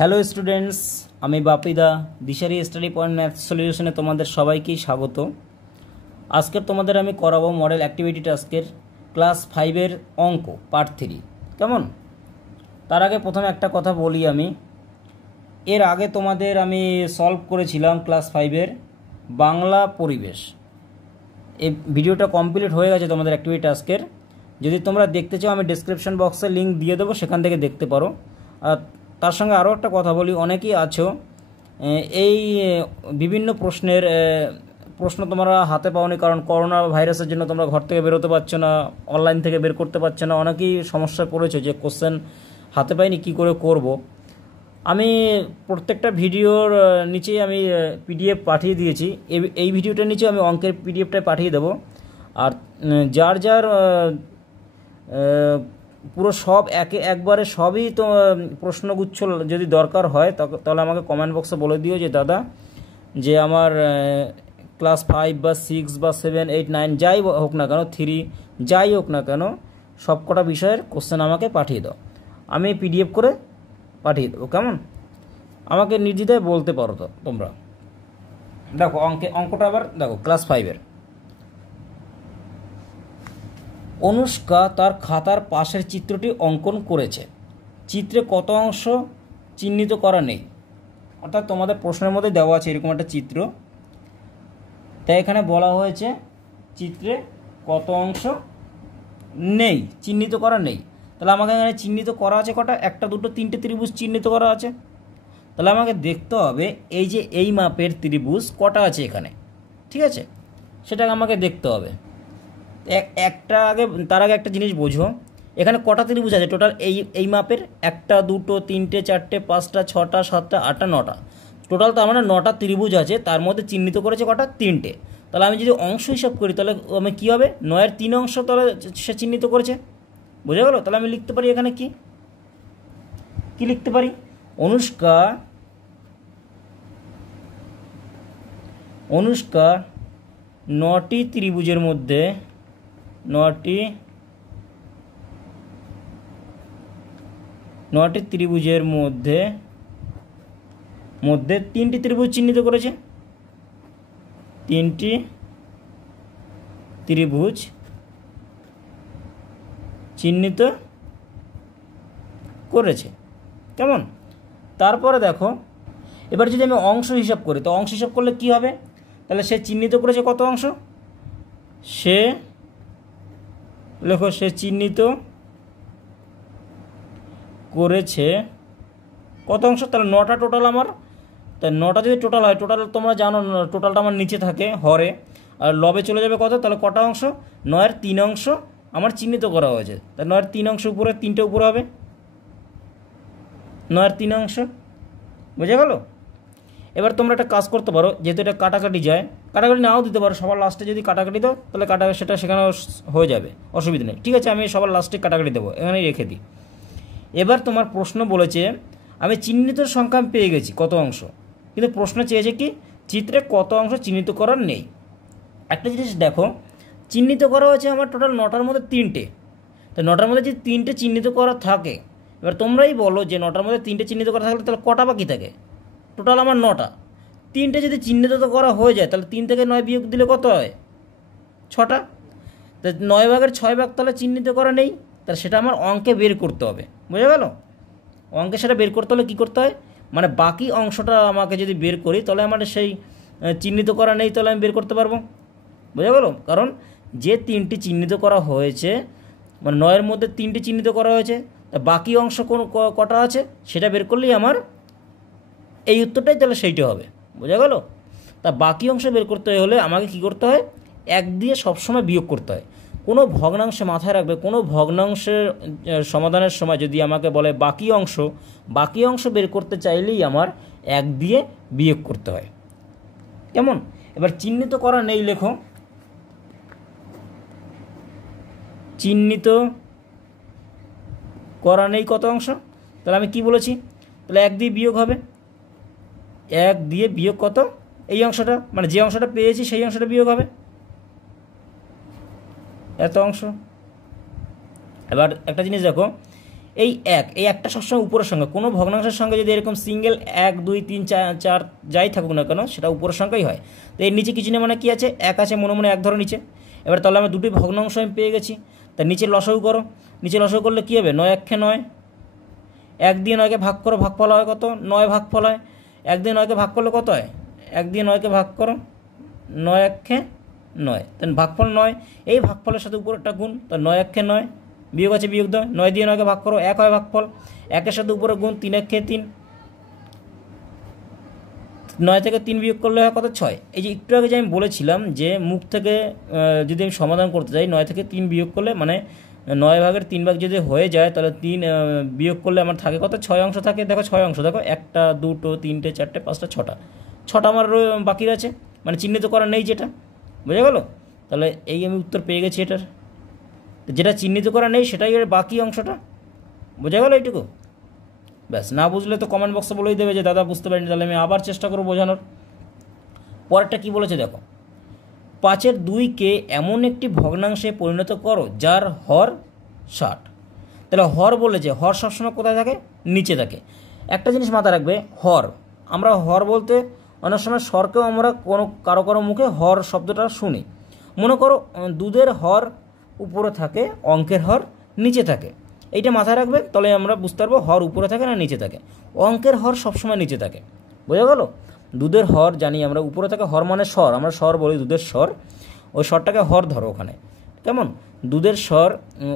Hello students, আমি বাপিদা দিশারি study point math সলিউশনে তোমাদের সবাইকেই স্বাগত। আজকের তোমাদের আমি করাবো মডেল অ্যাক্টিভিটি টাস্কের ক্লাস 5-এর অঙ্ক পার্ট 3। কেমন? তার আগে প্রথমে একটা কথা বলি, আমি এর আগে তোমাদের আমি সলভ করেছিলাম ক্লাস 5-এর বাংলা পরিবেশ। এই ভিডিওটা কমপ্লিট হয়ে গেছে তোমাদের অ্যাক্টিভিটি টাস্কের। যদি তোমরা দেখতে চাও আমি ডেসক্রিপশন বক্সে লিঙ্ক দিয়ে দেবো, সেখান থেকে দেখতে পারো। আর তার সঙ্গে আরও একটা কথা বলি, অনেকেই আছো এই বিভিন্ন প্রশ্ন তোমরা হাতে পাওনি, কারণ করোনা ভাইরাসের জন্য তোমরা ঘর থেকে বেরোতে পারছো না, অনলাইন থেকে বের করতে পারছো না। অনেকেই সমস্যায় পড়েছো যে কোশ্চেন হাতে পাইনি, কী করে করব। আমি প্রত্যেকটা ভিডিওর নিচেই আমি পিডিএফ পাঠিয়ে দিয়েছি। এই ভিডিওটার নিচে আমি অঙ্কের পিডিএফটা পাঠিয়ে দেবো। আর যার যার পুরো সব একবারে সবই তো প্রশ্নগুচ্ছ যদি দরকার হয় তাহলে আমাকে কমেন্ট বক্সে বলে দিও যে দাদা, যে আমার ক্লাস 5 বা 6 বা 7, 8, 9 যাই হোক না কেন, 3 যাই হোক না কেন, সব কটা বিষয়ের কোশ্চেন আমাকে পাঠিয়ে দাও, আমি পিডিএফ করে পাঠিয়ে দেবো। কেমন? আমাকে নির্দ্বিধায় বলতে পারো তো তোমরা। দেখো অঙ্কটা আবার দেখো, ক্লাস 5-এর। অনুষ্কা তার খাতার পাশের চিত্রটি অঙ্কন করেছে। চিত্রে কত অংশ চিহ্নিত করা নেই? অর্থাৎ তোমাদের প্রশ্নের মধ্যে দেওয়া আছে এরকম একটা চিত্র, তাই এখানে বলা হয়েছে চিত্রে কত অংশ নেই, চিহ্নিত করা নেই। তাহলে আমাকে এখানে চিহ্নিত করা আছে কটা? 1, 2, 3টে ত্রিভুজ চিহ্নিত করা আছে। তাহলে আমাকে দেখতে হবে এই যে এই মাপের ত্রিভুজ কটা আছে এখানে, ঠিক আছে? সেটা আমাকে দেখতে হবে। তার আগে একটা জিনিস বোঝো, এখানে কটা ত্রিভুজ আছে টোটাল এই মাপের? 1, 2, 3, 4, 5, 6, 7, 8, 9টা টোটাল। তার মানে 9টা ত্রিভুজ আছে, তার মধ্যে চিহ্নিত করেছে কটা? 3টে। তাহলে আমি যদি অংশ হিসাব করি তাহলে আমি কী হবে? 9-এর 3 অংশ তাহলে সে চিহ্নিত করেছে। বোঝা গেল? তাহলে আমি লিখতে পারি এখানে কি লিখতে পারি? অনুষ্কা 9টি ত্রিভুজের মধ্যে 9টি ত্রিভুজের মধ্যে 3টি ত্রিভুজ চিহ্নিত করেছে। 3টি ত্রিভুজ চিহ্নিত করেছে। কেমন? তারপরে দেখো, এবার যদি আমি অংশ হিসাব করি তো অংশ হিসাব করলে কি হবে? তাহলে সে চিহ্নিত করেছে কত অংশ? সে চিহ্নিত করেছে কত অংশ? তাহলে 9টা টোটাল আমার। তাই 9টা যদি টোটাল হয়, টোটাল তোমরা জানো টোটালটা আমার নিচে থাকে হরে, আর লবে চলে যাবে কত? তাহলে কটা অংশ? 9-এর 3 অংশ আমার চিহ্নিত করা হয়েছে। তাহলে 9-এর 3 অংশ উপরে, 3টে উপরে হবে 9-এর 3 অংশ। বুঝে গেল? এবার তোমরা একটা কাজ করতে পারো, যেহেতু এটা কাটাকাটি যায়, কাটাকাটি নাও দিতে পারো, সবার লাস্টে যদি কাটাকাটি দাও তাহলে সেটা সেখানে হয়ে যাবে, অসুবিধা নেই। ঠিক আছে, আমি সবার লাস্টে কাটাকাটি দেবো, এখানেই রেখে দিই। এবার তোমার প্রশ্ন বলেছে আমি চিহ্নিত সংখ্যা পেয়ে গেছি কত অংশ, কিন্তু প্রশ্ন চেয়েছে কি চিত্রে কত অংশ চিহ্নিত করার নেই। একটা জিনিস দেখো, চিহ্নিত করা হয়েছে আমার টোটাল 9টার মধ্যে 3টে। তো 9টার মধ্যে যদি 3টে চিহ্নিত করা থাকে, এবার তোমরাই বলো যে 9টার মধ্যে 3টে চিহ্নিত করা থাকলে তাহলে কটা বাকি থাকে? টোটাল আমার 9টা। 3টে যদি চিহ্নিত করা হয়ে যায় তাহলে 3 থেকে 9 বিয়োগ দিলে কত হয়? 6টা। তো 9 ভাগের 6 ভাগ তাহলে চিহ্নিত করা নেই, তাহলে সেটা আমার অঙ্কে বের করতে হবে। বুঝে গেল? অঙ্কে সেটা বের করতে হলে কী করতে হয়, মানে বাকি অংশটা আমাকে যদি বের করি তাহলে আমার সেই চিহ্নিত করা নেই তাহলে আমি বের করতে পারবো। বুঝে গেল? কারণ যে 3টি চিহ্নিত করা হয়েছে, মানে 9-এর মধ্যে 3টি চিহ্নিত করা হয়েছে, তা বাকি অংশ কটা আছে সেটা বের করলেই আমার এই উত্তরটাই তাহলে সেইটা হবে। বোঝা গেল? তা বাকি অংশ বের করতে হলে আমাকে কি করতে হয়? 1 দিয়ে সবসময় বিয়োগ করতে হয়। কোনো ভগ্নাংশে মাথায় রাখবে, কোনো ভগ্নাংশের সমাধানের সময় যদি আমাকে বলে বাকি অংশ বের করতে চাইলেই আমার 1 দিয়ে বিয়োগ করতে হয়। কেমন? এবার চিহ্নিত করা নেই লেখো। চিহ্নিত করা নেই কত অংশ? তাহলে আমি কি বলেছি? তাহলে 1 দিয়ে বিয়োগ হবে। 1 দিয়ে বিয়োগ কত? এই অংশটা, মানে যে অংশটা পেয়েছি সেই অংশটা বিয়োগ হবে, এত অংশ। এবার একটা জিনিস দেখো, এই একটা সবসময় উপরের সংখ্যা, কোনো ভগ্নাংশের সঙ্গে যদি এরকম সিঙ্গেল 1 2 3 4 যাই থাকুক না কেন সেটা উপরের সংখ্যাই হয়। তো এর নিচে কিছু নেই, মানে কি আছে, 1 আছে, মনে মনে 1 ধরো নিচে। এবার তাহলে আমি দুটি ভগ্নাংশ আমি পেয়ে গেছি। তা নিচে লসাগু করো, নিচে লসাগু করলে কী হবে, 9 1 9, 1 দিয়ে 9কে ভাগ করো, ভাগফল হয় কত, 9 ভাগফল হয়। 1 দিয়ে 9কে ভাগ করলে কত হয়, 1 দিয়ে 9কে ভাগ করো, 9 1 9, তাহলে ভাগফল 9। এই ভাগফলের সাথে উপরেরটা গুণ, তো 9 1 9, বিয়োগ আছে বিয়োগ দাও, 9 দিয়ে 9কে ভাগ করো, 1 হয় ভাগফল, 1-এর সাথে উপরে গুণ, 3 1 3, 9 থেকে 3 বিয়োগ করলে হয় কত, 6। এই যে একটু আগে যে আমি বলেছিলাম যে মুখ থেকে যদি আমি সমাধান করতে চাই, 9 থেকে 3 বিয়োগ করলে মানে 9 ভাগের 3 ভাগ যদি হয়ে যায় তাহলে 3 বিয়োগ করলে আমার থাকে কত, 6 অংশ থাকে। দেখো 6 অংশ, দেখো 1টা 2টো 3টে 4টে 5টা 6টা আমার বাকি আছে, মানে চিহ্নিত করা নেই যেটা, বুঝে গেল? তাহলে এই আমি উত্তর পেয়ে গেছি এটার, যেটা চিহ্নিত করা নেই সেটাই এর বাকি অংশটা, বোঝা গেল এইটুকু? ব্যাস, না বুঝলে তো কমেন্ট বক্সে বলেই দেবে যে দাদা বুঝতে পারিনি, তাহলে আমি আবার চেষ্টা করব বোঝানোর। পরেরটা কি বলেছে দেখো, 5-এর 2কে এমন একটি ভগ্নাংশে পরিণত করো যার হর 60। তাহলে হর বলেছে, হর সবসময় কোথায় থাকে, নিচে থাকে। একটা জিনিস মাথায় রাখবে, হর, আমরা হর বলতে অনেক সময় স্বরকেও আমরা কারো কারো মুখে হর শব্দটা শুনি। মনে করো দুধের হর উপরে থাকে, অঙ্কের হর নিচে থাকে, এইটা মাথায় রাখবে, তাহলে আমরা বুঝতে পারবো হর উপরে থাকে না নিচে থাকে। অঙ্কের হর সবসময় নিচে থাকে, বোঝা গেল? দুধের হর জানি আমরা উপরে থাকে, হর মানে স্বর, আমরা স্বর বলি, দুধের স্বর, ওই স্বরটাকে হর ধরো ওখানে, কেমন? দুধের স্বর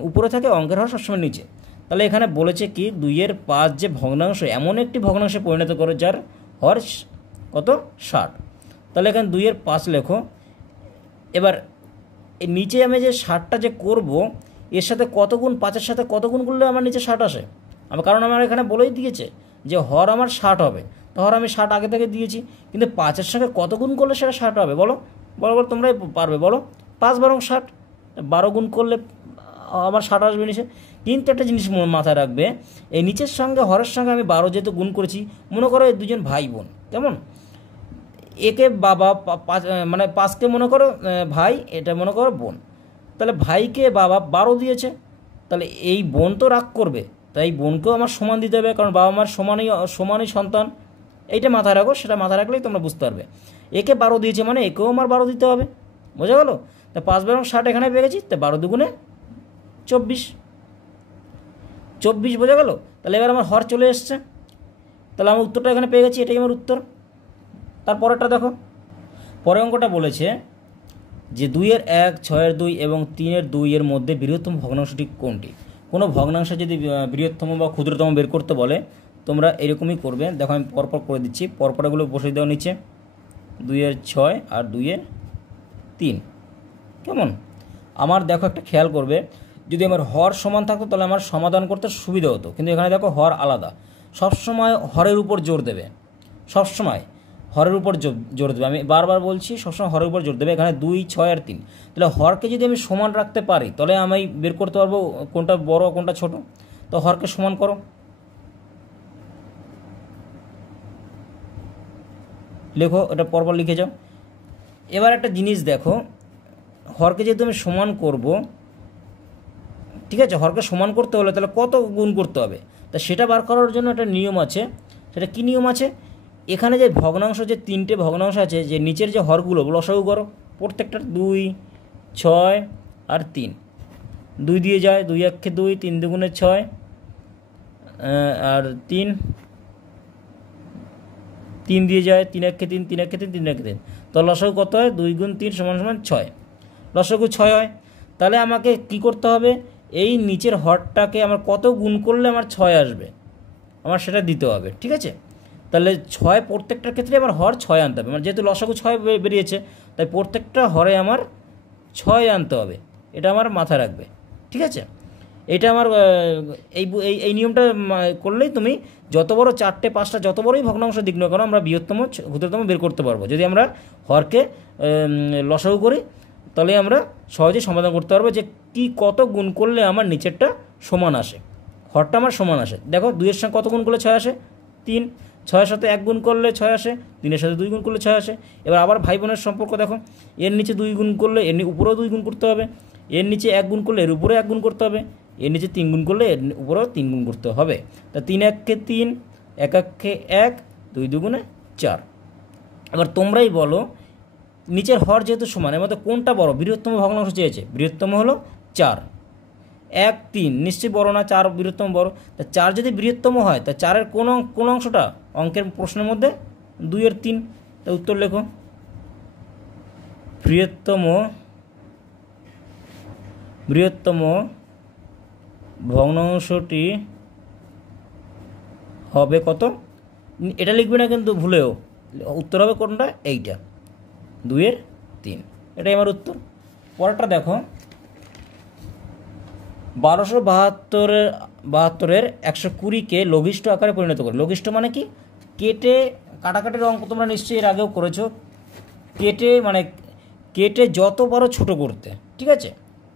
উপরে থাকে, অঙ্কের হর সবসময় নিচে। তাহলে এখানে বলেছে কি 2-এর 5 যে ভগ্নাংশ এমন একটি ভগ্নাংশে পরিণত করো যার হর কত, 60। তাহলে এখানে 2-এর 5 লেখো। এবার এই নিচে আমি যে 60টা যে করব, এর সাথে কত গুণ, 5-এর সাথে কত গুণ করলে আমার নিচে 60 আসে, কারণ আমার এখানে বলেই দিয়েছে যে হর আমার 60 হবে, তো হর আমি 60 আগে থেকে দিয়েছি, কিন্তু 5-এর সাথে কত গুণ করলে সেটা 60 হবে, বলো বলো বলো, তোমরাই পারবে, বলো। 5 বারং 60, 12 গুণ করলে আমার 60 আসবে নিচে। কিন্তু একটা জিনিস মাথায় রাখবে, এই নিচের সঙ্গে হরের সঙ্গে আমি 12 যেহেতু গুণ করেছি, মনে করো এই দুজন ভাই বোন, কেমন? একে বাবা, মানে 5কে মনে করো ভাই, এটা মনে করো বোন, তাহলে ভাইকে বাবা 12 দিয়েছে, তাহলে এই বোন তো রাগ করবে, তাই বোনকেও আমার সমান দিতে হবে, কারণ বাবা মার সমানই সন্তান। এইটা মাথায় রাখো, সেটা মাথায় রাখলেই তোমরা বুঝতে পারবে। একে 12 দিয়েছে মানে একেও আমার 12 দিতে হবে, বোঝা গেল? তা 5 বারং 60 এখানে পেয়ে গেছি, তা 12 দুগুণে 24, বোঝা গেল? তাহলে এবার আমার হর চলে এসছে, তাহলে আমার উত্তরটা এখানে পেয়ে গেছি, এটাই আমার উত্তর। তারপরেরটা দেখো, পরের অঙ্কটা বলেছে যে 2-এর 1, 6-এর 2 এবং 3-এর 2 এর মধ্যে বৃহত্তম ভগ্নাংশটি কোনটি? কোনো ভগ্নাংশে যদি বৃহত্তম বা ক্ষুদ্রতম বের করতে বলে, তোমরা এরকমই করবে। দেখো আমি পরপর করে দিচ্ছি, পরপরগুলো বসিয়ে দেওয়া নিচে, 2-এর 6 আর 2-এর 3, কেমন? আমার দেখো একটা খেয়াল করবে, যদি আমার হর সমান থাকতো তাহলে আমার সমাধান করতে সুবিধা হতো, কিন্তু এখানে দেখো হর আলাদা, সবসময় হরের উপর জোর দেবে, সবসময় হরের উপর জোর দেবে, আমি বারবার বলছি সবসময় হরের উপর জোর দেবে। এখানে 2, 6 আর 3, তাহলে হরকে যদি আমি সমান রাখতে পারি তাহলে আমি বের করতে পারবো কোনটা বড় কোনটা ছোট। তো হরকে সমান করো, লেখো, এটা পরপর লিখে যাও। এবার একটা জিনিস দেখো, হরকে যেহেতু আমি সমান করব, ঠিক আছে, হরকে সমান করতে হলে তাহলে কত গুণ করতে হবে, তা সেটা বার করার জন্য একটা নিয়ম আছে। সেটা কি নিয়ম আছে? এখানে যে ভগ্নাংশ, যে 3টে ভগ্নাংশ আছে, যে নিচের যে হরগুলো লসাগু করো, প্রত্যেকটার 2, 6 আর 3, 2 দিয়ে যায়, 2 1 2, 3 দুগুণে 6 আর 3 দিয়ে যায়, 3 1 3, 3 1 3, 3 1 3, তো লসাগু কত হয়, 2 গুণ 3 সমান সমান 6, লসাগু 6 হয়। তাহলে আমাকে কি করতে হবে, এই নিচের হরটাকে আমার কত গুণ করলে আমার 6 আসবে, আমার সেটা দিতে হবে, ঠিক আছে? তাহলে 6 প্রত্যেকটার ক্ষেত্রে আমার হর 6 আনতে হবে, মানে যেহেতু লসাগু 6 বেরিয়েছে, তাই প্রত্যেকটা হরে আমার 6 আনতে হবে, এটা আমার মাথায় রাখবে, ঠিক আছে? এটা আমার এই নিয়মটা করলেই তুমি যত বড় 4টে 5টা যত বড়ই ভগ্নাংশ দিক না কেন, আমরা বৃহত্তম ক্ষুদ্রতম বের করতে পারবো। যদি আমরা হরকে লসাগু করি তাহলে আমরা সহজেই সমাধান করতে পারবো যে কি কত গুণ করলে আমার নিচেরটা সমান আসে, হরটা আমার সমান আসে। দেখো 2-এর সঙ্গে কত গুণ করলে 6 আসে, 3, 6-এর সাথে 1 গুণ করলে 6 আসে, 3-এর সাথে 2 গুণ করলে 6 আসে। এবার আবার ভাই বোনের সম্পর্ক দেখো, এর নিচে 2 গুণ করলে এর উপরেও 2 গুণ করতে হবে, এর নিচে 1 গুণ করলে এর উপরে 1 গুণ করতে হবে, এর নিচে 3 গুণ করলে এর উপরেও 3 গুণ করতে হবে। তা 3 একে 3, 1 একে 1, 2 দুগুণে 4। এবার তোমরাই বলো নিচের হর যেহেতু সমান, এর মধ্যে কোনটা বড়? বৃহত্তম ভগ্নাংশ চেয়েছে, বৃহত্তম হলো 4, 1 3 নিশ্চয়ই বড় না, 4 বৃহত্তম বড়। তা 4 যদি বৃহত্তম হয় তা 4-এর কোন অংশটা অঙ্কের প্রশ্নের মধ্যে? 2 এর 3। তা উত্তর লেখো, বৃহত্তম ভগ্নাংশটি হবে কত? এটা লিখবে না কিন্তু ভুলেও, উত্তর হবে কোনটা? এইটা, 2 এর 3। এটাই আমার উত্তর। পরেরটা দেখো, 1272-এর 120-কে লঘিষ্ঠ আকারে পরিণত করে। লঘিষ্ঠ মানে কি? কেটে, কাটাকাটির অঙ্ক তোমরা নিশ্চয়ই এর আগেও করেছো। কেটে যত পারো ছোটো করতে, ঠিক আছে,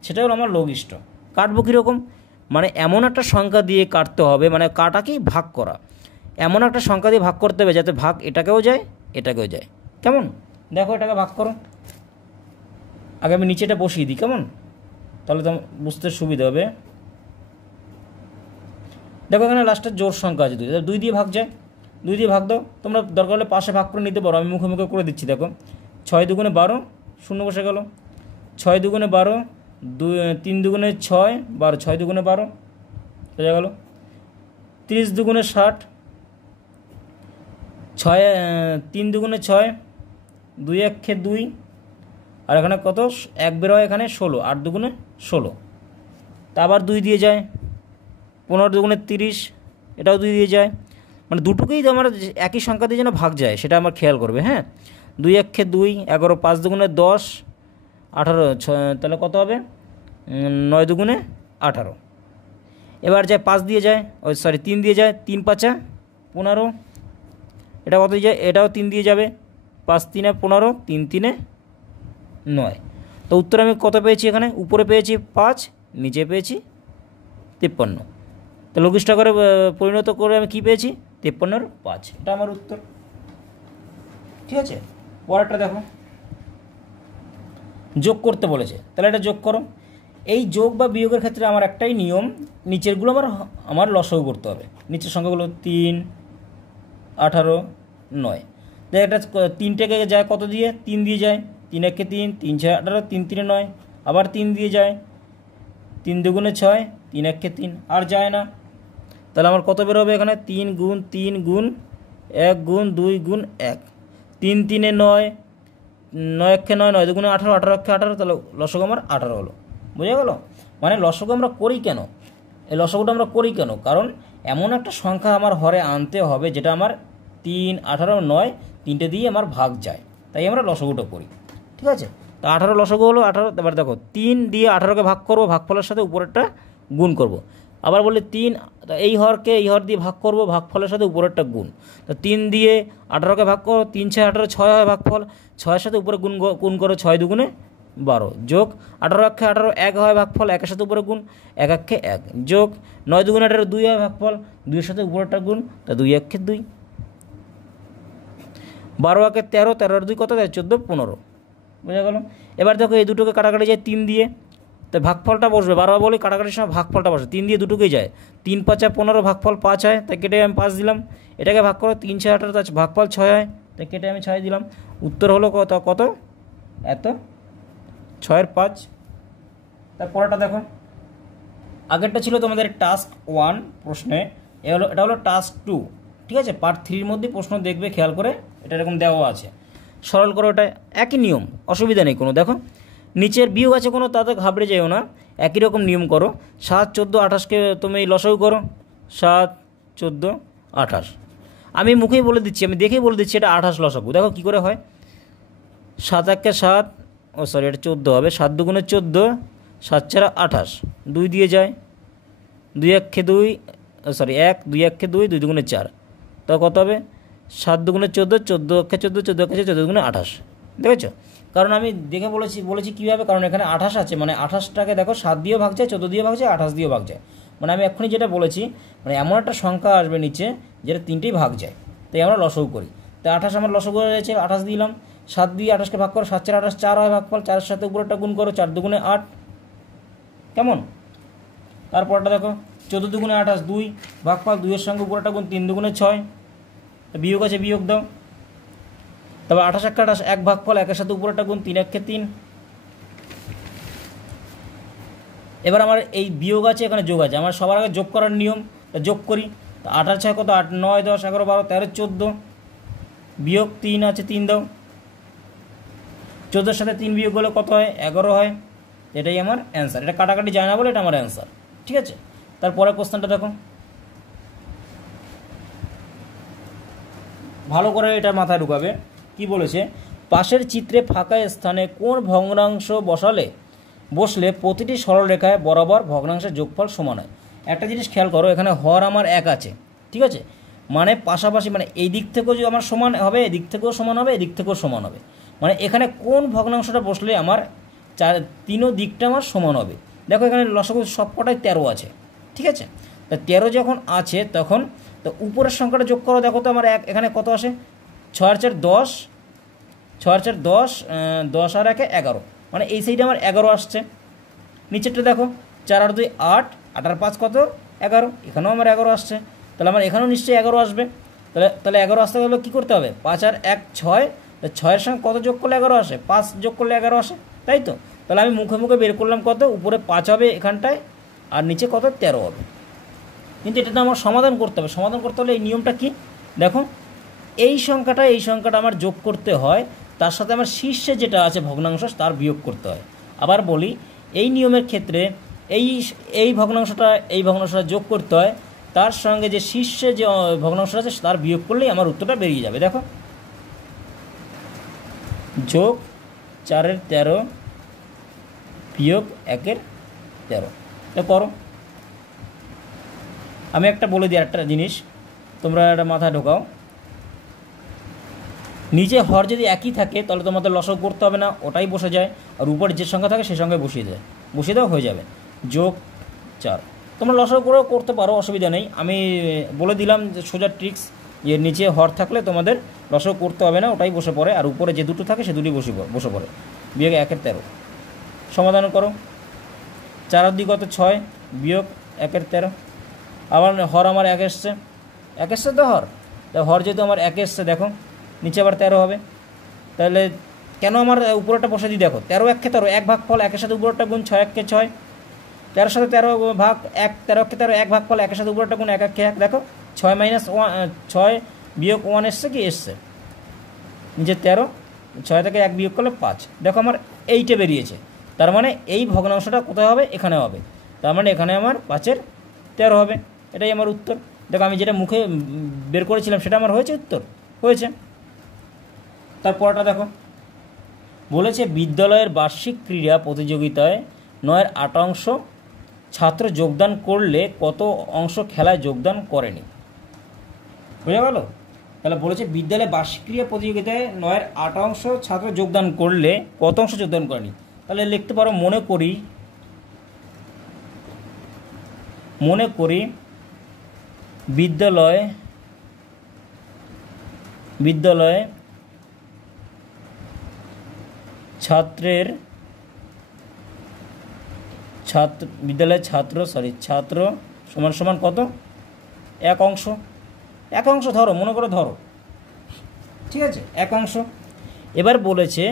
সেটা হলো আমার লঘিষ্ঠ। কাটবো কীরকম? মানে এমন একটা সংখ্যা দিয়ে কাটতে হবে, মানে কাটাকেই ভাগ করা, এমন একটা সংখ্যা দিয়ে ভাগ করতে হবে যাতে ভাগ এটাকেও যায় এটাকেও যায়। কেমন? দেখো এটাকে ভাগ করো। আগে আমি নিচেটা বসিয়ে দিই, কেমন? তাহলে তো বুঝতে সুবিধা হবে। দেখো এখানে লাস্টের জোড় সংখ্যা আছে 2, 2 দিয়ে ভাগ যায়, 2 দিয়ে ভাগ দাও। তোমরা দরকার হলে পাশে ভাগ করে নিতে পারো, আমি মুখে মুখে করে দিচ্ছি। দেখো 6 দুগুণে 12, শূন্য বসে গেল। 6 দুগুণে 12, 3 দুগুণে 6, 12, 6 দুগুণে 12 হয়ে গেল। 30 দুগুণে 60, 3 দুগুণে 6, 2 একে 2, আর এখানে কত? 1 বের হয় এখানে 16, 8 দুগুণে 16। তা আবার 2 দিয়ে যায়। 15 দুগুণে 30, এটাও 2 দিয়ে যায়। মানে দুটোকেই তো আমার একই সংখ্যা দিয়ে যেন ভাগ যায় সেটা আমার খেয়াল করবে। হ্যাঁ, 2 একে 2, 11, 5 দুগুণে 10, 18, তাহলে কত হবে? 9 দুগুণে 18। এবার যায় 5 দিয়ে যায়, 3 দিয়ে যায়, 3 5 15। এটা কত দিয়ে যায়? এটাও 3 দিয়ে যাবে, 5 3 15, 3 3 9। তো উত্তর আমি কত পেয়েছি? এখানে উপরে পেয়েছি 5, নিচে পেয়েছি 53। তো লঘিষ্ঠ করে পরিণত করে আমি কী পেয়েছি? 53-এর 5। এটা আমার উত্তর, ঠিক আছে। পরেরটা দেখো, যোগ করতে বলেছে, তাহলে এটা যোগ করো। এই যোগ বা বিয়োগের ক্ষেত্রে আমার একটাই নিয়ম, নিচেরগুলো আমার লসাগু করতে হবে। নিচের সংখ্যাগুলো 3, 18, 9। দেখ এটা 3টাকে যায় কত দিয়ে? 3 দিয়ে যায়। 3 একে 3, 3 6 18, 3 3 9, আবার 3 দিয়ে যায়। 3 দুগুণে 6, 3 একে 3, আর যায় না। তাহলে আমার কত বের হবে এখানে? 3 গুণ 3 গুণ 1 গুণ 2 গুণ 1, 3 3 9, 9 একে 9, 9 দুগুণে 18, 18 একে 18, তাহলে লসাগু আমার 18 হলো। বুঝে গেল? মানে লসাগু আমরা করি কেন? এই লসাগুটা আমরা করি কেন? কারণ এমন একটা সংখ্যা আমার হরে আনতে হবে যেটা আমার 3, 18, 9 তিনটে দিয়ে আমার ভাগ যায়, তাই আমরা লসাগুটা করি, ঠিক আছে। তা 18 লসাগু হলো 18। এবার দেখো 3 দিয়ে 18কে ভাগ করবো, ভাগফলের সাথে উপরেরটা গুণ করব। আবার বলি 3, এই হরকে এই হর দিয়ে ভাগ করব, ভাগফলের সাথে উপরেরটা গুণ। তো 3 দিয়ে 18কে ভাগ করো, 3 6 18, 6 হয় ভাগফল, 6-এর সাথে উপরে গুণ করো, 6 দুগুণে 12, যোগ 18 একে 18, 1 হয় ভাগফল, 1-এর সাথে উপরে গুণ, 1 একে 1, যোগ 9 দুগুণে 18, 2 হয় ভাগফল, 2-এর সাথে উপরেরটা গুণ, তা 2 একে 2, 12 একে 13, 13 2 কত দেয়? 14 15। বুঝা গেল? এবার দেখো এই দুটোকে কাটাকাটি যায় 3 দিয়ে, তো ভাগফলটা বসবে। বারবার বলি কাটাকাটির সময় ভাগফলটা বসে, 3 দিয়ে দুটোকেই যায়। 3 5 15, ভাগফল 5 হয়, তাই কেটে আমি 5 দিলাম। এটাকে ভাগ করো, 3 6 18, তাই ভাগফল 6 হয়, তাই কেটে আমি 6 দিলাম। উত্তর হলো কত? এত, 6-এর 5। তারপরেটা দেখো, আগেরটা ছিল তোমাদের টাস্ক 1 প্রশ্নে, এটা হলো টাস্ক 2, ঠিক আছে। পার্ট 3-র মধ্যে প্রশ্ন দেখবে খেয়াল করে, এটা এরকম দেওয়া আছে। সরল করো, ওটা একই নিয়ম, অসুবিধা নেই কোনো। দেখো নিচের বিয়োগ আছে কোনো, তাতে ঘাবড়ে যেও না, একই রকম নিয়ম করো। 7 14 28কে তুমি লসাগু করো, 7 14 28। আমি মুখেই বলে দিচ্ছি, আমি দেখেই বলে দিচ্ছি এটা 28 লসাগু। দেখো কী করে হয়। 7 একে 7, এটা 14 হবে। 7 দুগুণে 14, 7 4 28, 2 দিয়ে যায়। 2 একে 2, 1, 2 একে 2, 2 দুগুণে 4, তো কত হবে? 7 দুগুণে 14, 14 একে 14, 14 একে 14 দুগুণে 28। দেখেছো? কারণ আমি দেখে বলেছি কীভাবে, কারণ এখানে 28 আছে, মানে 28টাকে দেখো 7 দিয়েও ভাগ যায়, 14 দিয়ে ভাগ যায়, 28 দিয়েও ভাগ যায়। মানে আমি এক্ষুনি যেটা বলেছি, মানে এমন একটা সংখ্যা আসবে নিচে যেটা তিনটেই ভাগ যায়, তাই আমরা লসাগু করি। তাই 28 আমার লসাগু হয়েছে, 28 দিলাম। 7 দিয়ে 28কে ভাগ করো, 7 4 28, 4 হয় ভাগফল, 4-এর সাথে উপরেরটা গুণ করো, 4 দুগুণে 8। কেমন? তারপরটা দেখো 14 দুগুণে 28, 2 ভাগফল 2 এর সঙ্গে উপরেটা গুণ 3 দুগুণে 6, বিয়োগ আছে বিয়োগ দাও। তবে 28 একে 28, 1 ভাগফল 1 এর সাথে উপরেটা গুণ 3 একে 3। এবার আমার এই বিয়োগ আছে এখানে যোগ আছে, আমার সবার আগে যোগ করার নিয়ম, যোগ করি। তো 8 আর 6 কত, 8, 9, 10, 11, 12, 13, 14, বিয়োগ 3 আছে 3 দাও। 14 সাথে 3 বিয়োগ হলে কত হয়, 11 হয়। এটাই আমার অ্যান্সার। এটা কাটাকাটি যায় না বলে এটা আমার অ্যান্সার, ঠিক আছে। তারপরে কোশ্চেনটা দেখো, ভালো করে এটা মাথায় ঢুকাবে। কি বলেছে, পাশের চিত্রে ফাঁকা স্থানে কোন ভগ্নাংশ বসলে প্রতিটি সরলরেখায় বরাবর ভগ্নাংশের যোগফল সমান হয়। একটা জিনিস খেয়াল করো, এখানে হর আমার 1 আছে, ঠিক আছে, মানে পাশাপাশি, মানে এই দিক থেকেও যে আমার সমান হবে, এদিক থেকেও সমান হবে, এদিক থেকেও সমান হবে, মানে এখানে কোন ভগ্নাংশটা বসলে আমার তিনও দিকটা আমার সমান হবে। দেখো এখানে লসাগু সবকটাই 13 আছে, ঠিক আছে। তা 13 যখন আছে তখন তো উপরের সংখ্যাটা যোগ করো, দেখো তো আমার এখানে কত আসে, 6 আর 4 10, 6 আর 4 10, 10 আর 1 11, মানে এই সাইডে আমার 11 আসছে। নিচেরটা দেখো 4 আর 2 8, 8 আর 5 কত 11, এখানেও আমার 11 আসছে, তাহলে আমার এখানেও নিশ্চয়ই 11 আসবে। তাহলে 11 আসতে গেলে কী করতে হবে, 5 আর 1 6, 6-এর সঙ্গে কত যোগ করলে 11 আসে, 5 যোগ করলে 11 আসে, তাই তো। তাহলে আমি মুখে মুখে বের করলাম কত, উপরে 5 হবে এখানটায়, আর নিচে কত 13 হবে। কিন্তু এটা তো আমার সমাধান করতে হবে। সমাধান করতে হলে এই নিয়মটা কি, দেখো এই সংখ্যাটা আমার যোগ করতে হয়, তার সাথে আমার শীর্ষে যেটা আছে ভগ্নাংশ তার বিয়োগ করতে হয়। আবার বলি, এই নিয়মের ক্ষেত্রে এই ভগ্নাংশটা যোগ করতে হয়, তার সঙ্গে যে শীর্ষে যে ভগ্নাংশটা আছে তার বিয়োগ করলেই আমার উত্তরটা বেরিয়ে যাবে। দেখো যোগ 4 এর 13 বিয়োগ 1 এর 13, তো করো। আমি একটা বলে দিই একটা জিনিস, তোমরা এটা মাথায় ঢোকাও। নিচে হর যদি একই থাকে তাহলে তোমাদের লসাগু করতে হবে না, ওটাই বসে যায়, আর উপরে যে সংখ্যা থাকে সেই সঙ্গে বসিয়ে দাও, হয়ে যাবে যোগ 4। তোমরা লসাগু করেও করতে পারো, অসুবিধা নেই। আমি বলে দিলাম যে সোজা ট্রিক্স, যে নিচে হর থাকলে তোমাদের লসাগু করতে হবে না, ওটাই বসে পড়ে, আর উপরে যে দুটো থাকে সে দুটোই বসে পড়ে। বিয়োগ 1 এর 13, সমাধান করো। 4 আর 2 কত 6, বিয়োগ 1 এর 13, আবার হর আমার 1 এসছে, 1 এসছে তো হর, তা হর যেহেতু আমার 1 এসছে, দেখো নিচে আবার 13 হবে। তাহলে কেন আমার উপরেটা বসে দিই, দেখো 13 1 কে 13, 1 ভাগফল 1 এর সাথে উপরেটা গুণ 6 1 কে 6, 13 সাথে 13 ভাগ 1, 13 কে 13, 1 ভাগফল 1 এর সাথে উপরেটা গুণ 1 1 কে 1, দেখো 6 মাইনাস 1, 6 বিয়োগ 1 এসছে কি এসছে, নিচে 13, 6 থেকে 1 বিয়োগ করলে 5, দেখো আমার এইটা বেরিয়েছে। তার মানে এই ভগ্নাংশটা কোথায় হবে, এখানে হবে, তার মানে এখানে আমার 5 এর 13 হবে। এটাই আমার উত্তর। দেখো আমি যেটা মুখে বের করেছিলাম সেটা আমার হয়েছে, উত্তর হয়েছে। তারপরটা দেখো, বলেছে বিদ্যালয়ের বার্ষিক ক্রীড়া প্রতিযোগিতায় 9-এর 8 অংশ ছাত্র যোগদান করলে কত অংশ খেলায় যোগদান করেনি, বুঝা গেল। তাহলে বলেছে বিদ্যালয়ের বার্ষিক ক্রীড়া প্রতিযোগিতায় 9-এর 8 অংশ ছাত্র যোগদান করলে কত অংশ যোগদান করেনি। তাহলে লিখতে পারো, মনে করি বিদ্যালয়ে ছাত্র সমান সমান কত, 1 অংশ, 1 অংশ ধরো, মনে করে ধরো, ঠিক আছে, 1 অংশ। এবার বলেছে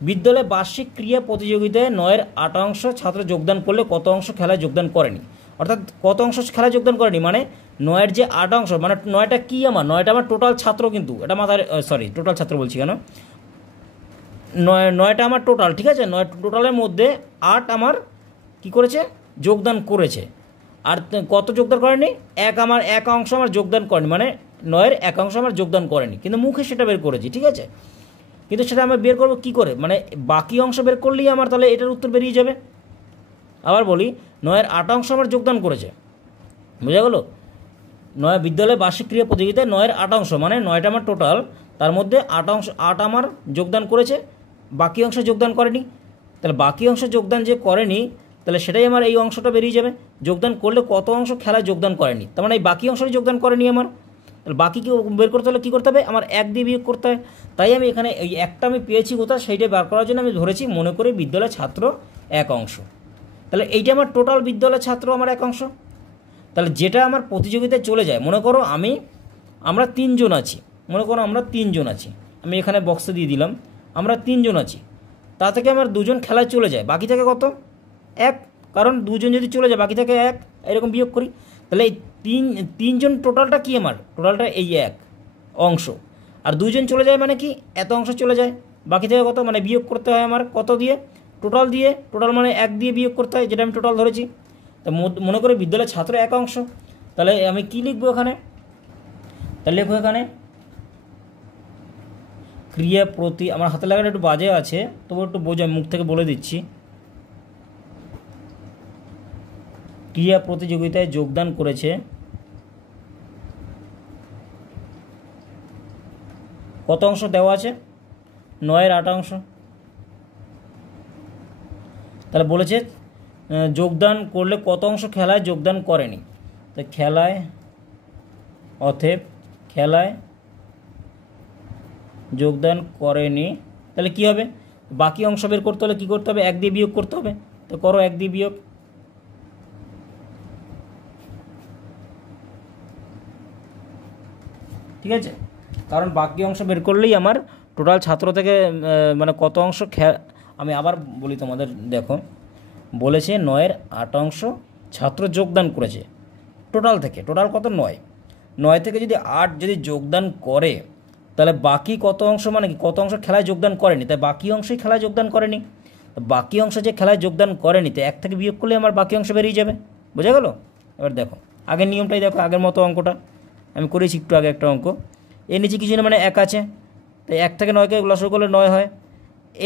বিদ্যালয়ে বার্ষিক ক্রীড়া প্রতিযোগিতায় 9-এর 8 অংশ ছাত্র যোগদান করলে কত অংশ খেলায় যোগদান করেনি। অর্থাৎ কত অংশ খেলায় যোগদান করেনি মানে 9-এর যে 8 অংশ, মানে 9টা কি, 9টা আমার টোটাল ছাত্র, কিন্তু এটা মাথায়, টোটাল ছাত্র বলছি কেন, 9টা আমার টোটাল, ঠিক আছে, 9 টোটালের মধ্যে 8 আমার কি করেছে, যোগদান করেছে, আর কত যোগদান করেনি, 1 অংশ আমার যোগদান করেনি, মানে 9-এর 1 অংশ আমার যোগদান করেনি, কিন্তু মুখে সেটা বের করেছি, ঠিক আছে। কিন্তু সেটা আমরা বের করবো কী করে, মানে বাকি অংশ বের করলেই আমার তাহলে এটার উত্তর বেরিয়ে যাবে। আবার বলি, 9-এর 8 অংশ আমার যোগদান করেছে, বোঝা গেল। বিদ্যালয়ে বার্ষিক ক্রীড়া প্রতিযোগিতায় 9-এর 8 অংশ, মানে 9টা আমার টোটাল, তার মধ্যে 8 আমার যোগদান করেছে, বাকি অংশ যোগদান করেনি। তাহলে বাকি অংশ যোগদান যে করেনি, তাহলে সেটাই আমার এই অংশটা বেরিয়ে যাবে। যোগদান করলে কত অংশ খেলায় যোগদান করেনি, তার মানে এই বাকি অংশটি যোগদান করেনি আমার। তাহলে বাকি কি বের করতে হলে কী করতে হবে, আমার 1 দিয়ে বিয়োগ করতে হয়। তাই আমি এখানে এই একটা আমি পেয়েছি কোথায়, সেইটাই বার করার জন্য আমি ধরেছি মনে করি বিদ্যালয়ের ছাত্র 1 অংশ। তাহলে এইটা আমার টোটাল বিদ্যালয়ের ছাত্র আমার এক অংশ। তাহলে যেটা আমার প্রতিযোগিতায় চলে যায়, মনে করো আমরা 3 জন আছি, মনে করো আমরা 3 জন আছি, আমি এখানে বক্সে দিয়ে দিলাম আমরা 3 জন আছি, তা থেকে আমার 2 জন খেলায় চলে যায়, বাকি থাকে কত? 1, কারণ 2 জন যদি চলে যায় বাকি থাকে 1, এরকম বিয়োগ করি। তাহলে এই 3 জন টোটালটা কি আমার? টোটালটা এই 1 অংশ, আর 2 জন চলে যায় মানে কি এত অংশ চলে যায়, বাকি থেকে কত? মানে বিয়োগ করতে হয় আমার কত দিয়ে? টোটাল দিয়ে। টোটাল মানে 1 দিয়ে বিয়োগ করতে হয়, যেটা আমি টোটাল ধরেছি। তা মনে করে বিদ্যালয়ের ছাত্র এক অংশ, তাহলে আমি কি লিখবো এখানে? তাহলে লিখবো এখানে ক্রিয়া প্রতি, আমার হাতে লাগাটা একটু বাজে আছে, তবু একটু বোঝো, আমি মুখ থেকে বলে দিচ্ছি। ক্রিয়া প্রতিযোগিতায় যোগদান করেছে কত অংশ দেওয়া আছে? 9/8। তাহলে বলেছে যোগদান করলে কত অংশ খেলায় যোগদান করেনি, তো খেলায় খেলায় যোগদান করেনি, তাহলে কি হবে? বাকি অংশ বের করতে হলে কী করতে হবে? 1 দিয়ে বিয়োগ করতে হবে। তো করো 1 দিয়ে বিয়োগ। ঠিক আছে, কারণ বাকি অংশ বের করলেই আমার টোটাল ছাত্র থেকে মানে কত অংশ আমি আবার বলি তোমাদের, দেখো বলেছে 9/8 ছাত্র যোগদান করেছে টোটাল থেকে। টোটাল কত? 9 থেকে যদি 8 যদি যোগদান করে, তাহলে বাকি কত অংশ, মানে কি কত অংশ খেলায় যোগদান করেনি, তাই বাকি অংশই খেলায় যোগদান করেনি। বাকি অংশ যে খেলায় যোগদান করেনি, তো 1 থেকে বিয়োগ করলে আমার বাকি অংশ বেরিয়ে যাবে। বোঝা গেল? এবার দেখো আগের নিয়মটাই দেখো, আগের মতো অঙ্কটা আমি করেছি একটু আগে একটা অঙ্ক। এর নিচে কিছু না, মানে 1 আছে, তাই 1 থেকে 9কে লসাগু করলে 9 হয়।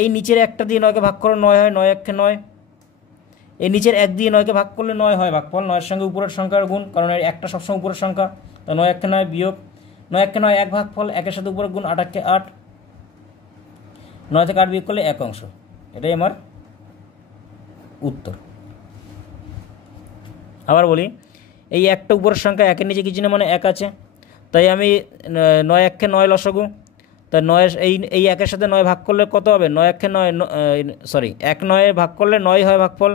এই নিচের 1টা দিয়ে 9কে ভাগ করলে 9 হয়, 9 1 9। এই নিচের 1 দিয়ে 9কে ভাগ করলে 9 হয় ভাগফল, 9-এর সঙ্গে উপরের সংখ্যার গুণ, কারণ এর একটা সবসময় উপরের সংখ্যা, তো 9 1 9 বিয়োগ 9 1 9 1 ভাগফল, 1-এর সাথে উপরের গুণ, 8 1 8, 9 থেকে 8 বিয়োগ করলে 1 অংশ। এটাই আমার উত্তর। আবার বলি, এই একটা উপরের সংখ্যা, 1-এর নিচে কিছু না, মানে 1 আছে, তাই আমি 9 1 9 লসাগু, তাই 9 এই 1-এর সাথে 9 ভাগ করলে কত হবে? 9 1 9 সরি 1 9 ভাগ করলে 9 হয় ভাগফল,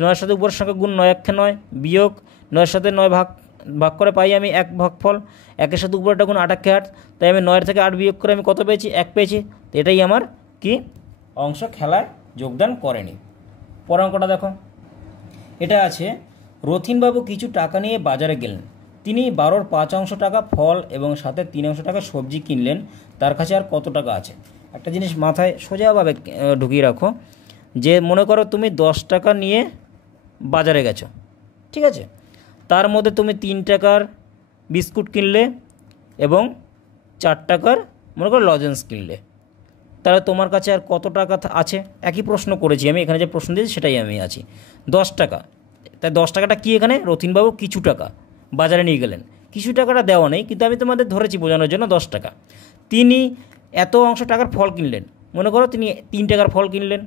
9-এর সাথে উপরের সংখ্যা গুণ 9 1 9 বিয়োগ 9-এর সাথে 9 ভাগ করে পাই আমি 1 ভাগফল, 1-এর সাথে উপরেরটা গুণ 8 8, তাই আমি 9 থেকে 8 বিয়োগ করে আমি কত পেয়েছি? 1 পেয়েছি। তো এটাই আমার কি অংশ খেলায় যোগদান করেনি। পরের অঙ্কটা দেখো, এটা আছে রথিনবাবু কিছু টাকা নিয়ে বাজারে গেলেন, তিনি 12-র 5 টাকা ফল এবং সাথে 3 টাকা সবজি কিনলেন, তার কাছে আর কত টাকা আছে? একটা জিনিস মাথায় সোজাভাবে ঢুকিয়ে রাখো, যে মনে করো তুমি 10 টাকা নিয়ে বাজারে গেছো, ঠিক আছে, তার মধ্যে তুমি 3 টাকার বিস্কুট কিনলে এবং 4 টাকার মনে করো লজেন্স কিনলে, তাহলে তোমার কাছে আর কত টাকা আছে? একই প্রশ্ন করেছি আমি, এখানে যে প্রশ্ন দিয়েছি সেটাই আমি আছি, 10 টাকা। তাই 10 টাকাটা কি? এখানে রথিনবাবু কিছু টাকা বাজারে নিয়ে গেলেন, কিছু টাকাটা দেওয়া নেই, কিন্তু আমি তোমাদের ধরেছি বোঝানোর জন্য 10 টাকা। তিনি এত অংশ টাকার ফল কিনলেন, মনে করো তিনি 3 টাকার ফল কিনলেন,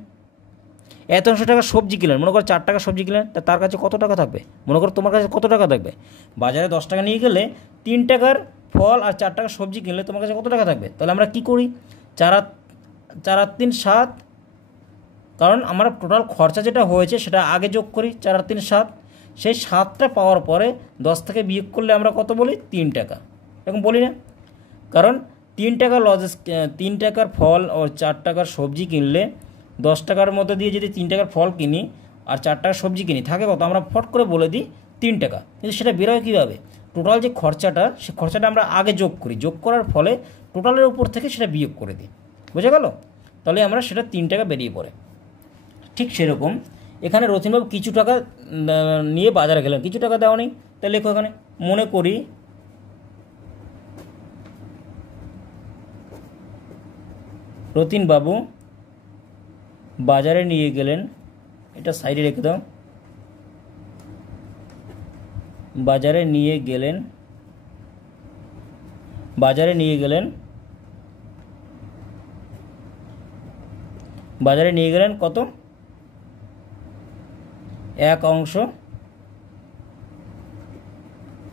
এত অংশ টাকার সবজি কিনলেন, মনে করো 4 টাকার সবজি কিনলেন, তার কাছে কত টাকা থাকবে? মনে করো তোমার কাছে কত টাকা থাকবে? বাজারে 10 টাকা নিয়ে গেলে 3 টাকার ফল আর 4 টাকার সবজি কিনলে তোমার কাছে কত টাকা থাকবে? তাহলে আমরা কি করি, 4 আর 3 7, কারণ আমরা টোটাল খরচা যেটা হয়েছে সেটা আগে যোগ করি, 4 আর 3 7, সেই 7টা পাওয়ার পরে 10 থেকে বিয়োগ করলে আমরা কত বলি? 3 টাকা, এরকম বলি না? কারণ 3 টাকার লজেস, 3 টাকার ফল ও 4 টাকার সবজি কিনলে 10 টাকার মধ্যে দিয়ে যদি 3 টাকার ফল কিনি আর 4 টাকার সবজি কিনি, থাকে কত? আমরা ফট করে বলে দিই 3 টাকা, কিন্তু সেটা বেরোয় কীভাবে? টোটাল যে খরচাটা, সে খরচাটা আমরা আগে যোগ করি, যোগ করার ফলে টোটালের উপর থেকে সেটা বিয়োগ করে দিই। বুঝে গেল? তাহলে আমরা সেটা 3 টাকা বেরিয়ে পড়ে। ঠিক সেরকম এখানে রথিনবাবু কিছু টাকা নিয়ে বাজারে গেলেন, কিছু টাকা দেওয়া নেই, তাহলে লেখো এখানে মনে করি রথিনবাবু বাজারে নিয়ে গেলেন, এটা সাইডে রেখে দাও, বাজারে নিয়ে গেলেন কত? 1 অংশ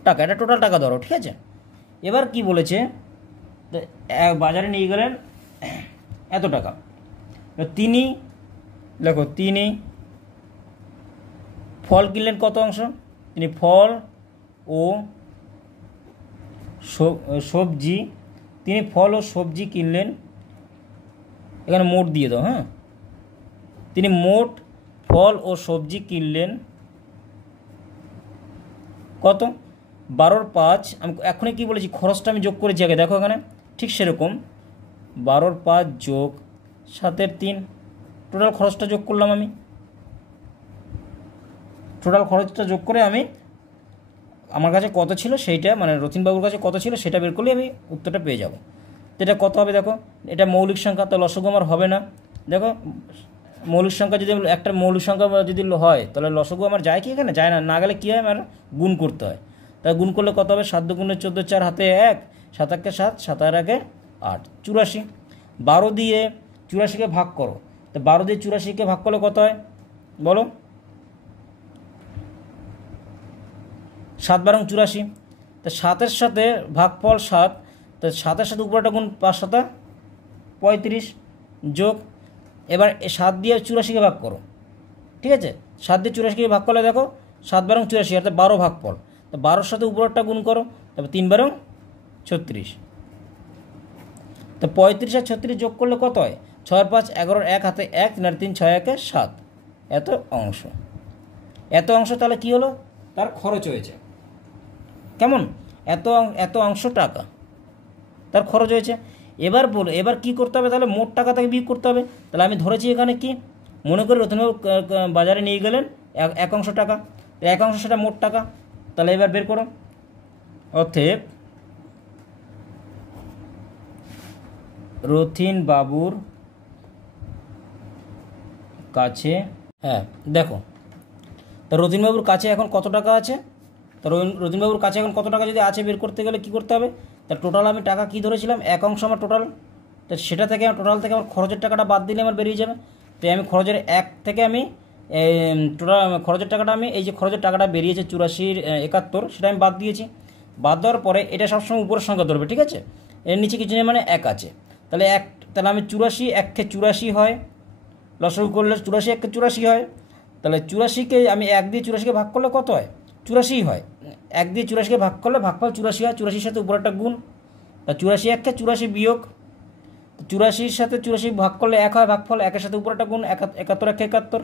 টাকা, এটা টোটাল টাকা ধরো, ঠিক আছে। এবার কি বলেছে, বাজারে নিয়ে গেলেন এত টাকা, তিনি লেখো তিনি ফল কিনলেন কত অংশ, তিনি ফল ও সবজি, তিনি ফল ও সবজি কিনলেন, এখানে মোট দিয়ে দাও, হ্যাঁ, তিনি মোট ফল ও সবজি কিনলেন কত, 12/5, আমি এখনই কী বলেছি খরচটা আমি যোগ করেছি আগে, দেখো এখানে ঠিক সেরকম 12/5 যোগ 7/3, টোটাল খরচটা যোগ করলাম আমি, টোটাল খরচটা যোগ করে আমি আমার কাছে কত ছিল সেইটা, মানে রতিনবাবুর কাছে কত ছিল সেটা বের করলে আমি উত্তরটা পেয়ে যাব। তো এটা কত হবে দেখো, এটা মৌলিক সংখ্যা, তো লসগু আমার হবে না। দেখো মৌলিক সংখ্যা যদি একটা মৌলিক সংখ্যা যদি হয় তাহলে লসগু আমার যায় কি, এখানে যায় না, না গেলে কী হয় আমার গুণ করতে হয়, তাই গুণ করলে কত হবে, 7 × 14, 4 হাতে 1, 7 × 1 7, 7 × 1 8, 84। 12 দিয়ে 84কে ভাগ করো, তো 12 দিয়ে 84কে ভাগ করলে কত হয় বলো, 7 × 12 = 84, তো 7-এর সাথে ভাগফল 7, তো 7-এর সাথে উপরটা গুণ 5 × 7 = 35 যোগ, এবার 7 দিয়ে 84কে ভাগ করো, ঠিক আছে, 7 দিয়ে 84কে ভাগ করলে দেখো 7 × 12 = 84, অর্থাৎ 12 ভাগফল, তো 12-এর সাথে উপরটা গুণ করো, তারপর 3 × 12 = 36, তো 35 আর 36 যোগ করলে কত হয়, 6 × 5 = 11, 1 হাতে 1, 3 × 3 = 6, 1 = 7, এত অংশ, এত অংশ তাহলে কি হলো, তার খরচ হয়েছে, কেমন, এত অংশ টাকা তার খরচ হয়েছে। এবার বলো, এবার কী করতে হবে, তাহলে মোট টাকা থেকে বিয়োগ করতে হবে। তাহলে আমি ধরেছি এখানে কি, মনে করি রতনবাবু বাজারে নিয়ে গেলেন 1 অংশ টাকা, 1 অংশ সেটা মোট টাকা, তাহলে এবার বের করো, অতএব রথিনবাবুর কাছে, হ্যাঁ দেখো, তা রথিনবাবুর কাছে এখন কত টাকা আছে, তো রথিনবাবুর কাছে এখন কত টাকা যদি আছে বের করতে গেলে কী করতে হবে, তা টোটাল আমি টাকা কী ধরেছিলাম, 1 অংশ আমার টোটাল, তো সেটা থেকে টোটাল থেকে আমার খরচের টাকাটা বাদ দিলে আমার বেরিয়ে যাবে, তো আমি খরচের 1 থেকে আমি টোটাল খরচের টাকাটা আমি এই যে খরচের টাকাটা বেরিয়েছে 84 71, সেটা আমি বাদ দিয়েছি, বাদ দেওয়ার পরে এটা সবসময় উপরের সংখ্যা ধরবে, ঠিক আছে, এর নিচে কিছু নেই মানে 1 আছে, তাহলে তাহলে আমি 84, 1 × 84 হয়, লসগু করলে 84, 1 × 84 হয়, তাহলে 84কে আমি 1 দিয়ে 84কে ভাগ করলে কত হয়, 84 হয়, 1 দিয়ে 84কে ভাগ করলে ভাগফল 84 হয়, 84-র সাথে উপরে একটা গুণ, তা 84 1 × 84 বিয়োগ, 84-র সাথে 84 ভাগ করলে 1 হয়, ভাগফল 1-এর সাথে উপরে একটা গুণ, 71 1 × 71,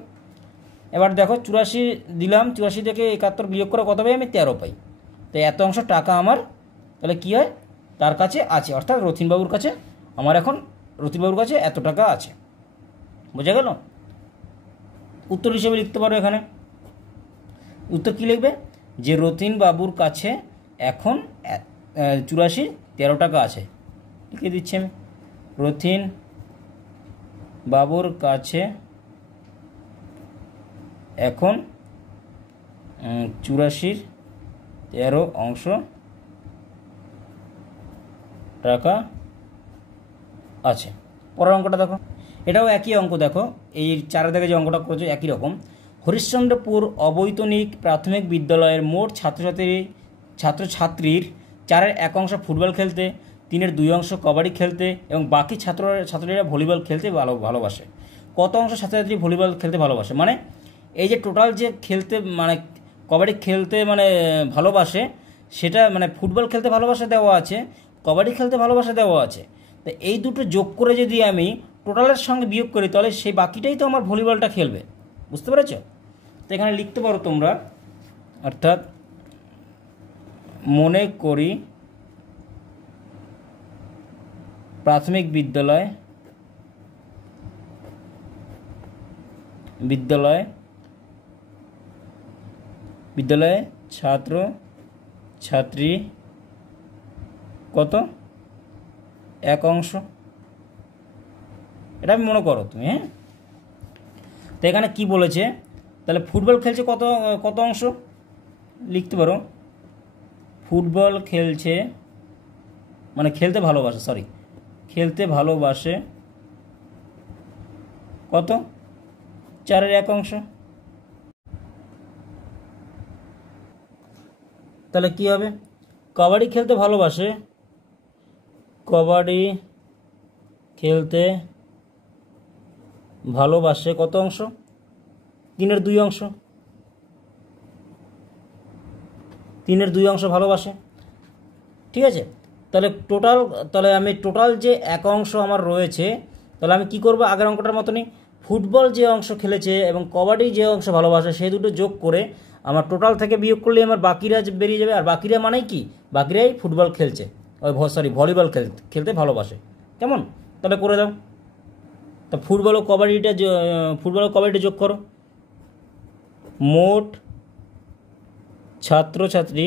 এবার দেখো 84 দিলাম, 84 থেকে 71 বিয়োগ করে কত পাই আমি, 13 পাই, তো এত অংশ টাকা আমার তাহলে কী হয় তার কাছে আছে, অর্থাৎ রথিনবাবুর কাছে আমার এখন রথিনবাবুর কাছে এত টাকা আছে, বোঝা গেল। উত্তর হিসেবে লিখতে পারো, এখানে উত্তর কী লিখবে, যে রথিনবাবুর কাছে এখন 84 13 টাকা আছে, লিখে দিচ্ছি আমি, রথিনবাবুর কাছে এখন 84 13 অংশ টাকা আছে। পরের অঙ্কটা দেখো, এটাও একই অঙ্ক, দেখো এই 4 থেকে যে অঙ্কটা করেছো একই রকম। হরিশ্চন্দ্রপুর অবৈতনিক প্রাথমিক বিদ্যালয়ের মোট ছাত্রছাত্রীর 4-এর 1 অংশ ফুটবল খেলতে, 3-এর 2 অংশ কবাডি খেলতে এবং বাকি ছাত্রীরা ভলিবল খেলতে ভালোবাসে। কত অংশ ছাত্রছাত্রী ভলিবল খেলতে ভালোবাসে, মানে এই যে টোটাল যে খেলতে মানে কবাডি খেলতে মানে ভালোবাসে, সেটা মানে ফুটবল খেলতে ভালোবাসা দেওয়া আছে, কবাডি খেলতে ভালোবাসা দেওয়া আছে, তো এই দুটো যোগ করে যদি আমি টোটালের সঙ্গে বিয়োগ করি তাহলে সেই বাকিটাই তো আমার ভলিবলটা খেলবে, বুঝতে পেরেছ। তো এখানে লিখতে পারো তোমরা, অর্থাৎ মনে করি প্রাথমিক বিদ্যালয়ে ছাত্র ছাত্রী কত 1 অংশ, এটা আমি মনে করো তুমি, হ্যাঁ। তো এখানে কি বলেছে, তাহলে ফুটবল খেলছে কত অংশ লিখতে পারো, ফুটবল খেলছে মানে খেলতে ভালোবাসে কত, 4-এর 1 অংশ, তাহলে কি হবে, কবাডি খেলতে ভালোবাসে কত অংশ, 3-এর 2 অংশ, 3-এর 2 অংশ ভালোবাসে। ঠিক আছে, তাহলে আমি টোটাল যে এক অংশ আমার রয়েছে, তাহলে আমি কি করব, আগের অঙ্কটার মতনই ফুটবল যে অংশ খেলেছে এবং কবাডি যে অংশ ভালোবাসে সেই দুটো যোগ করে আমার টোটাল থেকে বিয়োগ করলে আমার বাকিরা বেরিয়ে যাবে। আর বাকিরা মানেই কি, বাকিরাই ফুটবল খেলছে, ভলিবল খেলতে ভালোবাসে। কেমন, তাহলে করে দাও। তা ফুটবল ও কবাডিটা যোগ করো। মোট ছাত্রছাত্রী,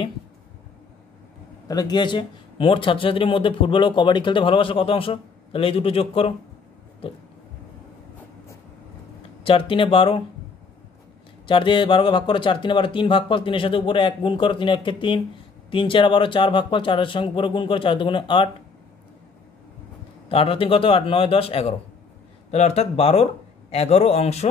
তাহলে কী আছে, মোট ছাত্রছাত্রীর মধ্যে ফুটবল ও কবাডি খেলতে ভালোবাসে কত অংশ, তাহলে এই দুটো যোগ করো। 4×3 = 12, 4 দিয়ে 12কে ভাগ করো, 4×3 = 12, 3 ভাগফল, 3-এর সাথে উপরে 1 গুণ করো, 3×1 = 3, 3×4 = 12, 4 ভাগফল, 4-এর সঙ্গে উপরে গুণ করো, 4×2 = 8, তো 8 আর 3 কত, 8, 9, 10, 11, তাহলে অর্থাৎ 12-র 11 অংশ,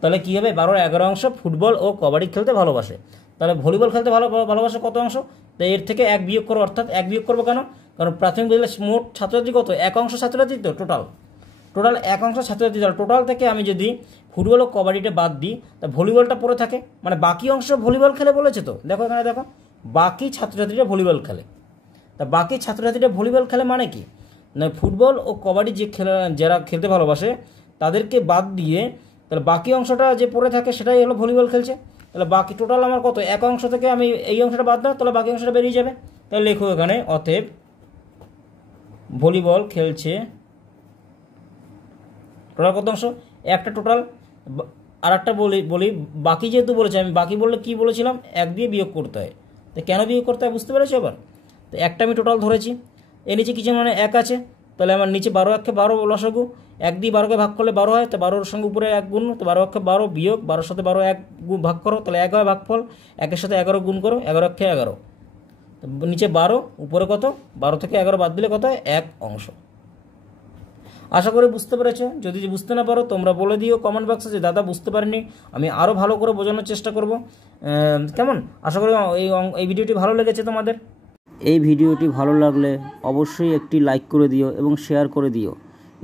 তাহলে কী হবে, 12-র 11 অংশ ফুটবল ও কবাডি খেলতে ভালোবাসে। তাহলে ভলিবল খেলতে ভালোবাসে কত অংশ, তো এর থেকে 1 বিয়োগ করো, অর্থাৎ 1 বিয়োগ করবো কেন, কারণ প্রাথমিক বিদ্যালয়ে মোট ছাত্রছাত্রী কত, 1 অংশ ছাত্রছাত্রী, তো টোটাল 1 অংশ ছাত্রছাত্রী, টোটাল থেকে আমি যদি ফুটবল ও কবাডিটা বাদ দিই, তা ভলিবলটা পড়ে থাকে, মানে বাকি অংশ ভলিবল খেলে বলেছে। তো দেখো এখানে, দেখো বাকি ছাত্রছাত্রীরা ভলিবল খেলে, তা বাকি ছাত্রছাত্রীরা ভলিবল খেলে মানে কি না, ফুটবল ও কবাডি যারা খেলতে ভালোবাসে তাদেরকে বাদ দিয়ে তাহলে বাকি অংশটা যে পড়ে থাকে সেটাই হলো ভলিবল খেলছে। তাহলে বাকি টোটাল আমার কত, 1 অংশ থেকে আমি এই অংশটা বাদ দাও, তাহলে বাকি অংশটা বেরিয়ে যাবে। তাহলে লেখো এখানে, অতএব ভলিবল খেলছে টোটাল কত অংশ, একটা টোটাল। আর একটা বলি বাকি যেহেতু বলেছে, আমি বাকি বললে কি বলেছিলাম, 1 দিয়ে বিয়োগ করতে হয়। তো কেন বিয়োগ করতে হয় বুঝতে পেরেছো এবার। তো একটা আমি টোটাল ধরেছি, এর নিচে কিছু মানে 1 আছে, তাহলে আমার নিচে 12×1 = 12 লসাগু, 1 দিয়ে 12কে ভাগ করলে 12 হয়, তো 12-র সঙ্গে উপরে 1 গুণ, তো 12×1 = 12 বিয়োগ 12-র সাথে 12 1 ভাগ করো, তাহলে 1 হয় ভাগফল, 1-এর সাথে 11 গুণ করো, 11×1 = 11, নিচে 12, উপরে কত, 12 থেকে 11 বাদ দিলে কত হয়, 1 অংশ। আশা করি বুঝতে পেরেছো। যদি বুঝতে না পারো তোমরা বলে দিও কমেন্ট বক্সে যে দাদা বুঝতে পারিনি, আমি আরও ভালো করে বোঝানোর চেষ্টা করব। কেমন, আশা করি এই ভিডিওটি ভালো লেগেছে তোমাদের। এই ভিডিওটি ভালো লাগলে অবশ্যই একটি লাইক করে দিও এবং শেয়ার করে দিও।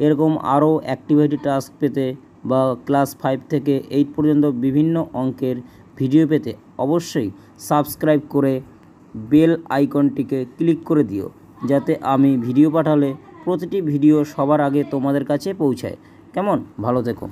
এরকম আরও অ্যাক্টিভিটি টাস্ক পেতে বা ক্লাস 5 থেকে 8 পর্যন্ত বিভিন্ন অঙ্কের ভিডিও পেতে অবশ্যই সাবস্ক্রাইব করে বেল আইকনটিকে ক্লিক করে দিও, যাতে আমি ভিডিও পাঠালে প্রতিটি ভিডিও সবার আগে তোমাদের কাছে পৌঁছায়। কেমন, ভালো থেকো।